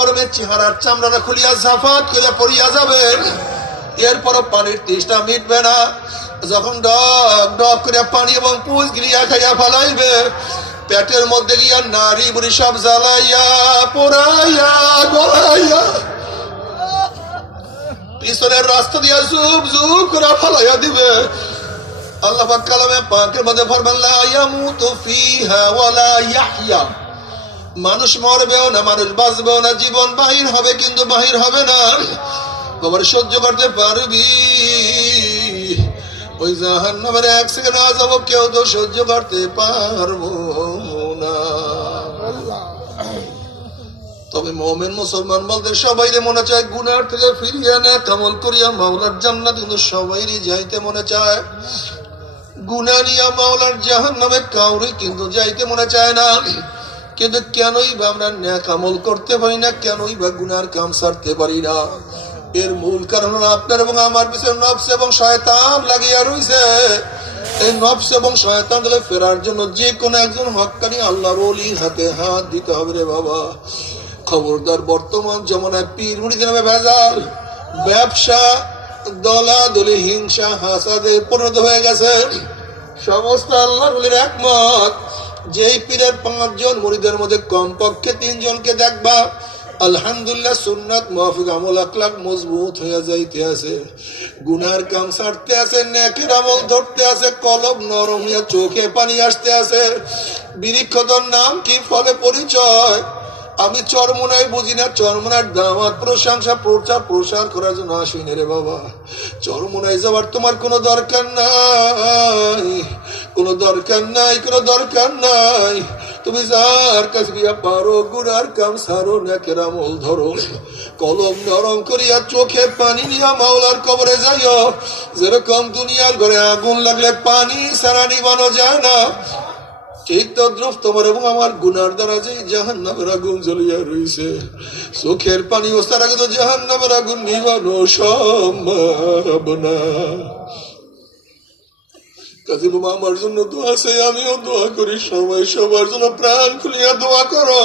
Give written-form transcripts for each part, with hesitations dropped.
গরমে চেহারার চামড়াটা খুলিয়া জাফাত করে পড়িয়া যাবে, এরপরও পানির তৃষ্ণা মিটবে না। যখন ডক ডক করে পানি এবং পুষ গিলিয়া খাইয়া ফেলাইবে, পেটের মধ্যে গিয়া নারী বুড়ি সব জ্বালাইয়া পোড়াইয়া গলাইয়া পিছনের রাস্তা দিয়া জুব জুব করে ফেলাইয়া দিবে। আল্লাহ পাক কালামে পাকের মধ্যে ফরমান লা ইয়ামুতু ফিহা ওয়ালা ইয়াহইয়া, মানুষ মরবেও না, মানুষ বাঁচবেও না, জীবন বাহির হবে কিন্তু বাহির হবে না। খবর সহ্য করতে পারবি? ওই জাহান্নামের এক সেকেন্ড আযাব কেউ তো সহ্য করতে পারবো না। তবে মুমিন মুসলমান বলতে সবাইরে মনে চায় গুনার থেকে ফিরিয়ে নেক আমল করিয়া মাওলার জান্নাত, কিন্তু সবাইরই যাইতে মনে চায়। গুনাহ নিয়া মাওলার জাহান্নামে কাউরে কিন্তু যাইতে মনে চায় না। কিন্তু কেনই বা আমরা নেক আমল করতে পারি না, কেনই বা গুনার কাম ছাড়তে পারি না? এর মূল কারণ হলো আপনার এবং আমার পিছনে নফস এবং শয়তান লাগিয়া রইছে। এই নফস এবং শয়তান থেকে ফেরার জন্য যে কোনো একজন হক্কানি আল্লাহর ওলির হাতে হাত দিতে হবে রে বাবা। খবরদার, বর্তমান জমানায় পীর মুরিদের নামে ভেজাল, ব্যবসা, দলাদলি, হিংসা, হাসাদে পরিণত হয়ে গেছে। সমস্ত আল্লাহর ওলির একমত, যেই পীরের 5 জন মুরিদের মধ্যে কমপক্ষে 3 জনকে দেখবা আলহামদুলিল্লাহ সুন্নাত মুআফিক আমল আখলাক মজবুত হয়ে যাইতে আছে, গুনার কাম ছাড়তে আছে, নেকের আমল ধরতে আছে, কলব নরম হইয়া চোখে পানি আসতে আছে। বিরিক্ষতর নাম কি, ফলে পরিচয়। আমি চরমোনাই বুঝি না, চরমোনার দাওয়াত প্রশংসা প্রচার প্রসার করার জন্য আসিনি রে বাবা। চরমোনাই যাওয়ার তোমার কোনো দরকার নাই, কোনো দরকার নাই, কোনো দরকার নাই। তুমি যার কাছে গিয়া পারো গুনার কাম সারো, নেকের আমল ধরো, কলম নরম করিয়া চোখে পানি নিয়া মাওলার কবরে যাইও। যেরকম দুনিয়ার ঘরে আগুন লাগলে পানি সারা নিবানো যায় না, ঠিক তদ্রুপ তোমার এবং আমার গুনার দ্বারা যে জাহান্নামের আগুন জ্বলিয়া রইছে, চোখের পানি ওস্তার আগে তো জাহান্নামের আগুন নিবানো সম্ভব না। কাজী বাবা আমার জন্য দোয়া আছে, আমিও দোয়া করি, সবাই সবার জন্য প্রাণ খুলিয়া দোয়া করো,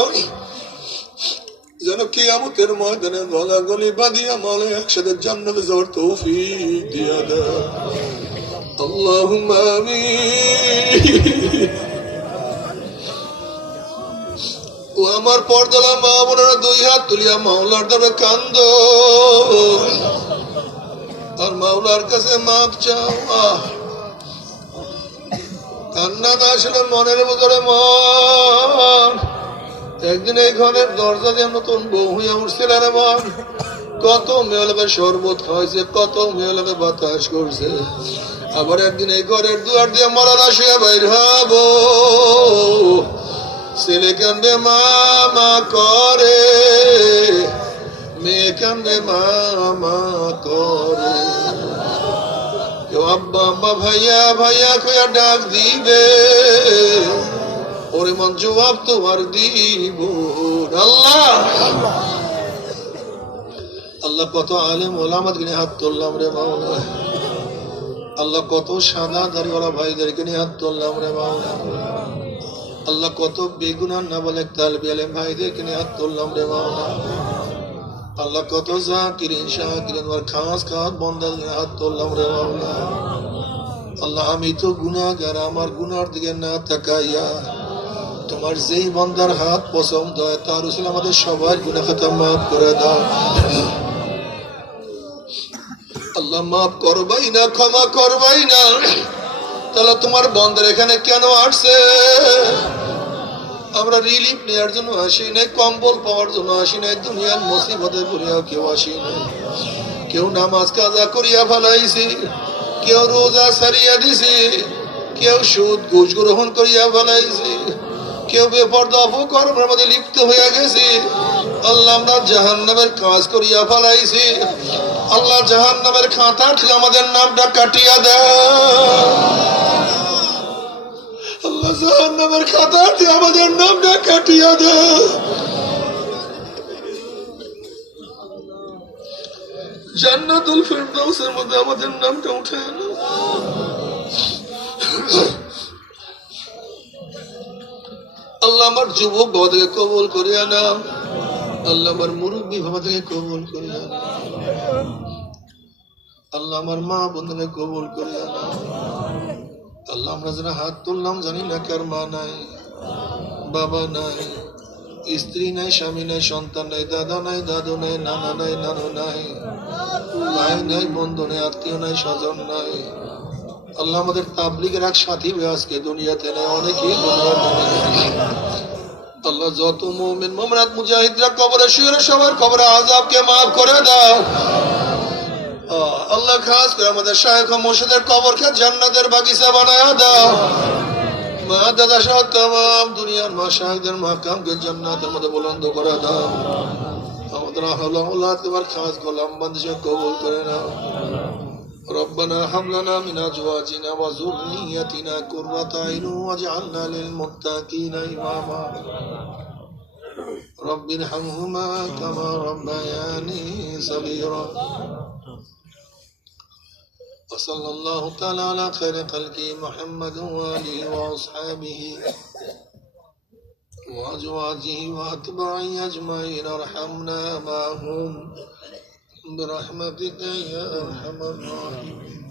যেন কিয়ামতের ময়দানে গলাগলি বাঁধিয়া মালে একসাথে জান্নাতে যাওয়ার তৌফিক দিয়া দাও। আল্লাহুম্মা আমিন। ও আমার পর্দালা মা বোনেরা, 2 হাত তুলিয়া মাওলার দরবারে কান্দো আর মাওলার কাছে মাপ চাও। কান্নাটা আসলে মনের ভিতরে মন। একদিন এই ঘরের দরজা দিয়ে নতুন বউ হইয়া উঠছিল রে মন, কত মেয়েলাকে শরবত খাওয়াইছে, কত মেয়েলাকে বাতাস করছে। আবার একদিন এই ঘরের দুয়ার দিয়ে মরার আসিয়া বাইর হব, ছেলে কান্দে মামা করে, মেয়ে কান্দে মামা করে, কেউ আব্বা আব্বা ভাইয়া ভাইয়া কইয়া ডাক দিবে, ওরে মন জবাব তোমার দিব। আল্লাহ আল্লাহ কত আলেম ওলামাদেরকে নিয়ে হাত তুললাম রে মাওলা। আল্লাহ কত সাদা দাড়িওয়ালা ভাইদেরকে নিয়ে হাত তুললাম রে মাওলা। আল্লাহ কত বেগুনার না বলে তালবি আলেম ভাইদেরকে নিয়ে হাত তুললাম রে মাওলা। আল্লাহ কত জাকিরিন শাকিরিন ওর খাস খাস বন্দাল নিয়ে হাত তুললাম রে মাওলা। আল্লাহ আমি তো গুনাহগার, আমার গুনার দিকে না তাকাইয়া তোমার যেই বান্দার হাত পছন্দ হয় তার উসিলা আমাদের সবার গুনাহ খাতা মাফ করে দাও। আল্লাহ মাফ করবাই না, ক্ষমা করবাই না, তাহলে তোমার বান্দার এখানে কেন আসছে? আমরা রিলিফ নেওয়ার জন্য আসি নাই, কম্বল পাওয়ার জন্য আসি নাই, দুনিয়ার মুসিবতে পড়িয়া কেউ আসি নাই। কেউ নামাজ কাজা করিয়া ফেলাইছি, কেউ রোজা সারিয়া দিছি, কেউ সুদ ঘুষ গ্রহণ করিয়া ফেলাইছি, কেউ বেপরদা অপকর্মের মধ্যে লিপ্ত হইয়া গেছি। আল্লাহ আমরা জাহান্নামের কাজ করিয়া ফেলাইছি। আল্লাহ জাহান্নামের খাতা থেকে আমাদের নামটা কাটিয়া দেয়। আল্লাহ জাহান্নামের খাতা থেকে আমাদের নামটা কাটিয়া দেয়। জান্নাতুল ফিরদাউসের মধ্যে আমাদের নামটা উঠে এলো। আল্লাহ আমার যুবক বাবাদেরকে কবুল করিয়া নাও। আল্লাহ আমার মুরব্বী বাবা থেকে কবুল করিয়া আল্লাহ আমার মা বন্ধুকে কবুল করিয়া আল্লাহ আমরা যারা হাত তুললাম জানি না কার মা নাই, বাবা নাই, স্ত্রী নাই, স্বামী নাই, সন্তান নাই, দাদা নাই, দাদু নাই, নানা নাই, নানু নাই, ভাই নাই, বন্ধু নাই, আত্মীয় নাই, স্বজন নাই। আল্লাহ আমাদের তাবলিগের এক সাথী আজকে দুনিয়াতে নাই, অনেকেই দুনিয়াতে নাই। আল্লাহ যত মুমিন মুমিনাত মুজাহিদরা কবরে শুয়ে সবার কবরে আযাবকে maaf করে দাও। আল্লাহ খাস করে আমাদের শায়েখ ও মুর্শিদের কবরকে জান্নাতের বাগিচা বানায়া দাও। মা দাদা সহ तमाम দুনিয়ার মাশায়েখদের মাকামকে জান্নাতের মধ্যে বুলন্দ করে দাও। আমাদের আহলে আওলাদ তোমার খাস গোলাম বান্দিকে কবুল করে নাও। ربنا هب لنا من ازواجنا وذرياتنا قرة اعين واجعلنا للمتقين اماما رب ارحمهما كما ربياني صغيرا وصلى الله تعالى على خير خلقه محمد وآله وأصحابه وأزواجه وأتباعه أجمعين ارحمنا معهم برحمتك يا أرحم الراحمين।